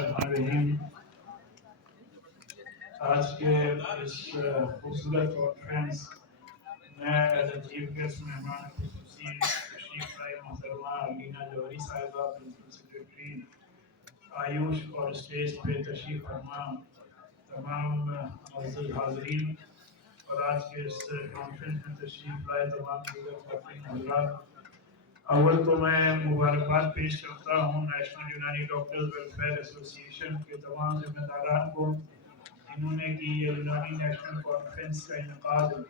बिस्मिल्लाहिर्रहमानिर्रहीम। आज के इस खूबसूरत कॉन्फ्रेंस में एज ए चीफ गेस्ट मेहमान खुसूसी तशरीफ लाई मोहतरमा अलीना जौहरी साहिबा, प्रिंसिपल सेक्रेटरी आयुष, और स्टेज पे तशरीफ फरमा तमाम मुअज़्ज़ज़ हाज़रीन और आज के इस कॉन्फ्रेंस में तशरीफ लाए तमाम दीगर ख़वातीन हज़रात। अव्वल तो मैं मुबारकबाद पेश करता हूँ नेशनल यूनानी डॉक्टर्स वेलफेयर एसोसिएशन के तमाम जिम्मेदारान को, जिन्होंने कि ये यूनानी नेशनल कॉन्फ्रेंस का इनेकाद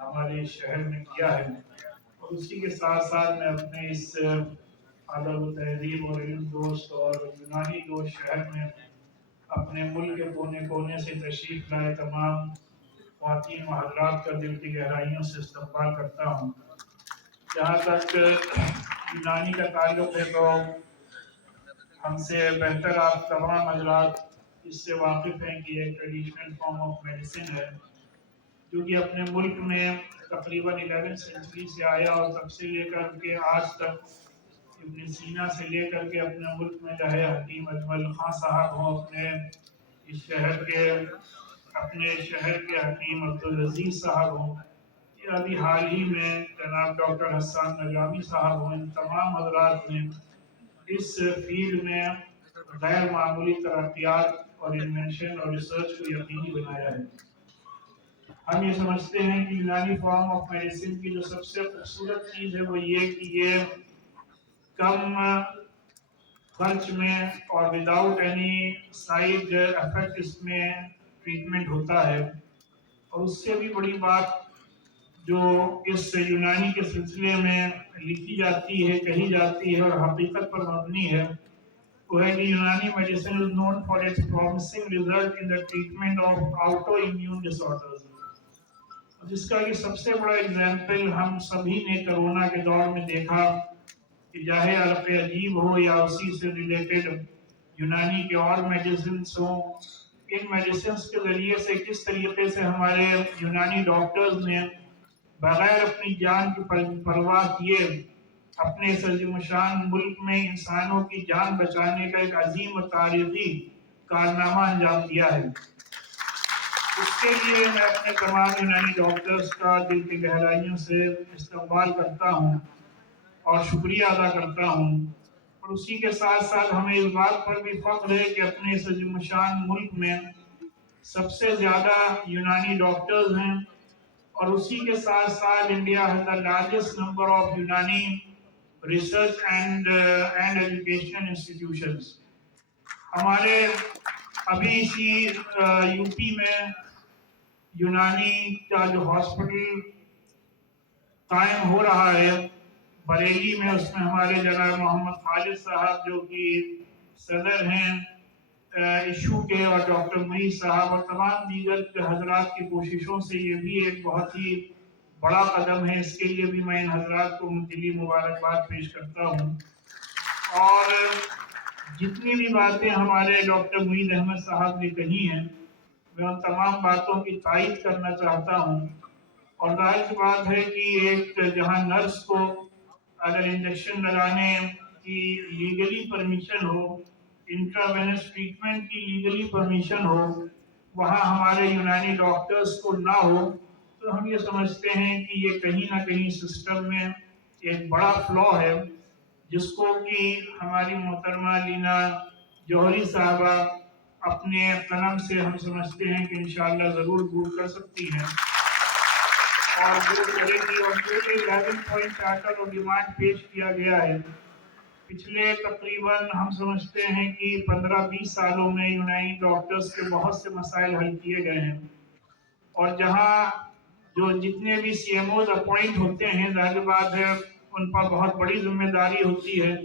हमारे शहर में किया है। और उसी के साथ साथ मैं अपने इस अदब तहजीब और इल्म दोस्त और यूनानी दोस्त शहर में अपने मुल्क के कोने कोने से तशरीफ लाए तमाम ख़वातीन व हज़रात का दिल की गहराइयों से इस्तक़बाल करता हूँ। जहाँ तक यूनानी का ताल्लुक़ है तो हमसे बेहतर आप तमाम हज़रात इससे वाकिफ़ हैं कि एक ट्रेडिशनल फॉर्म ऑफ मेडिसिन है जो कि अपने मुल्क में तकरीबन 11वीं सेंचुरी से आया और तब से लेकर के आज तक इब्न सीना से लेकर के अपने मुल्क में जो है हकीम अजमल खां साहब हों, अपने शहर के हकीम अब्दुल अजीज़ साहब हों, या अभी हाल ही में जनाब डॉक्टर हसन नजामी साहब हों, इन तमाम हज़रात ने इस फील्ड में गैर मामूली तरक्यात और इन्वेंशन और रिसर्च को यकीनी बनाया है। हम ये समझते हैं कि यूनानी फॉर्म ऑफ मेडिसिन की जो सबसे खूबसूरत चीज़ है वो ये कि ये कम खर्च में और विदाउट एनी साइड इफेक्ट इसमें ट्रीटमेंट होता है। और उससे भी बड़ी बात जो इस यूनानी के सिलसिले में लिखी जाती है, कही जाती है और हकीकत पर मबनी है, वो है कि यूनानी medicine is known for its promising result in the treatment of auto immune disorders, जिसका कि सबसे बड़ा एग्जाम्पल हम सभी ने कोरोना के दौर में देखा कि चाहे अलग अजीब हो या उसी से रिलेटेड यूनानी के और मेडिसिन हो, इन मेडिसिन के जरिए से किस तरीके से हमारे यूनानी डॉक्टर्स ने बगैर अपनी जान की परवाह किए अपने इस अज़ीमुशान मुल्क में इंसानों की जान बचाने का एक अजीम और तारीखी कारनामा अंजाम दिया है। इसके लिए मैं अपने तमाम यूनानी डॉक्टर्स का दिल की गहराइयों से इस्तक़बाल करता हूँ और शुक्रिया अदा करता हूँ। और उसी के साथ साथ हमें इस बात पर भी फख्र है कि अपने इस अज़ीमुशान मुल्क में सबसे ज़्यादा यूनानी डॉक्टर्स हैं और उसी के साथ साथ India has the largest number of यूनानी रिसर्च एंड एजुकेशन इंस्टीट्यूशंस। हमारे अभी इसी यूपी में यूनानी का जो हॉस्पिटल कायम हो रहा है बरेली में, उसमें हमारे जनाब मोहम्मद खालिद साहब जो कि सदर हैं इशू के, और डॉक्टर मुईज साहब और तमाम दीगर हजरात की कोशिशों से ये भी एक बहुत ही बड़ा कदम है। इसके लिए भी मैं इन हजरात को दिली मुबारकबाद पेश करता हूँ। और जितनी भी बातें हमारे डॉक्टर मुईज अहमद साहब ने कही हैं, मैं उन तमाम बातों की तायीद करना चाहता हूँ। और जाहिर सी बात है कि एक जहाँ नर्स को अगर इंजेक्शन लगाने की लीगली परमिशन हो, इंट्रावेनस ट्रीटमेंट की लीगली परमिशन हो, वहाँ हमारे यूनानी डॉक्टर्स को ना हो, तो हम ये समझते हैं कि ये कहीं ना कहीं सिस्टम में एक बड़ा फ्लॉ है, जिसको कि हमारी मोहतरमा लीना जौहरी साहबा अपने कलम से हम समझते हैं कि इंशाअल्लाह ज़रूर दूर कर सकती हैं और दूर करेगी। और जो 11 पॉइंट चार्टर और डिमांड पेश किया गया है, पिछले तकरीबन हम समझते हैं कि 15-20 सालों में यूनानी डॉक्टर्स के बहुत से मसाइल हल किए गए हैं। और जहाँ जो जितने भी CMOs अपॉइंट होते हैं, जाहिर बात है उन पर बहुत बड़ी जिम्मेदारी होती है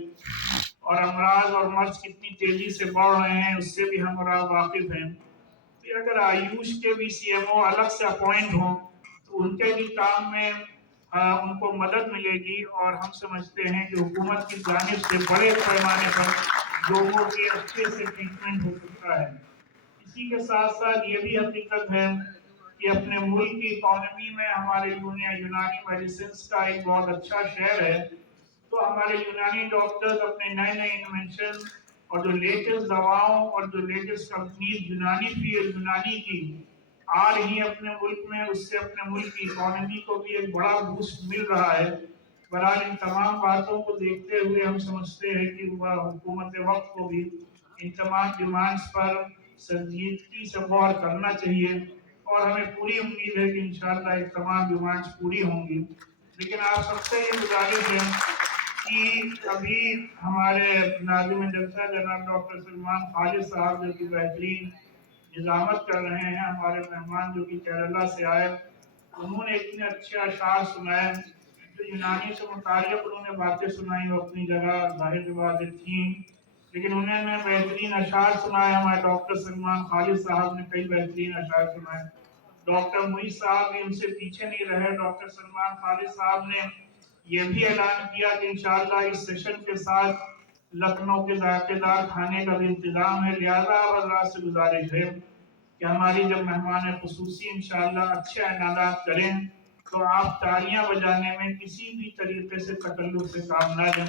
और अमराज और मर्ज कितनी तेजी से बढ़ रहे हैं उससे भी हम वाकिफ हैं। तो अगर आयुष के भी CMO अलग से अपॉइंट हों तो उनके भी काम में उनको मदद मिलेगी। और हम समझते हैं कि हुकूमत की जानिब से बड़े पैमाने पर लोगों के अच्छे से ट्रीटमेंट हो सकता है। इसी के साथ साथ ये भी हकीकत है कि अपने मुल्क की इकोनॉमी में हमारे यूनानी मेडिसिन का एक बहुत अच्छा शेयर है। तो हमारे यूनानी डॉक्टर्स अपने नए नए इन्वेंशन اور جو لیٹسٹ دواؤں اور جو لیٹسٹ کمپنیز یونانی کی آ رہی ہیں اپنے ملک میں، اس سے اپنے ملک کی اکانومی کو بھی ایک بڑا بوسٹ مل رہا ہے۔ بہرحال ان تمام باتوں کو دیکھتے ہوئے ہم سمجھتے ہیں کہ وہ حکومت وقت کو بھی ان تمام ڈیمانڈز پر سنجیدگی سے غور کرنا چاہیے، اور ہمیں پوری امید ہے کہ انشاءاللہ یہ تمام ڈیمانڈز پوری ہوں گی۔ لیکن آپ سب سے یہ گزارش ہے کہ ابھی ہمارے ناظم جلسہ جناب ڈاکٹر سلمان خالد صاحب جو کہ بہترین نظامت کر رہے ہیں، ہمارے مہمان جو کہ کیرلا سے آئے، انہوں نے اتنے اچھے اشعار سنائے، جو یونانی سے متعلق انہوں نے باتیں سنائی، وہ اپنی جگہ ظاہر باتیں تھیں، لیکن انہوں نے بہترین اشعار سنائے۔ ہمارے ڈاکٹر سلمان خالد صاحب نے کئی بہترین اشعار سنائے۔ ڈاکٹر معیز صاحب بھی ان سے پیچھے نہیں رہے۔ ڈاکٹر سلمان خالد صاحب نے یہ بھی اعلان کیا کہ انشاءاللہ اس سیشن کے ساتھ لکھنؤ کے ذائقے دار کھانے کا بھی انتظام ہے، لہذا آپ حضرات سے گزارش ہے کہ ہماری جب مہمان خصوصی انشاءاللہ اچھے اعلانات کریں تو آپ تالیاں بجانے میں کسی بھی طریقے سے تکلف سے کام نہ لیں۔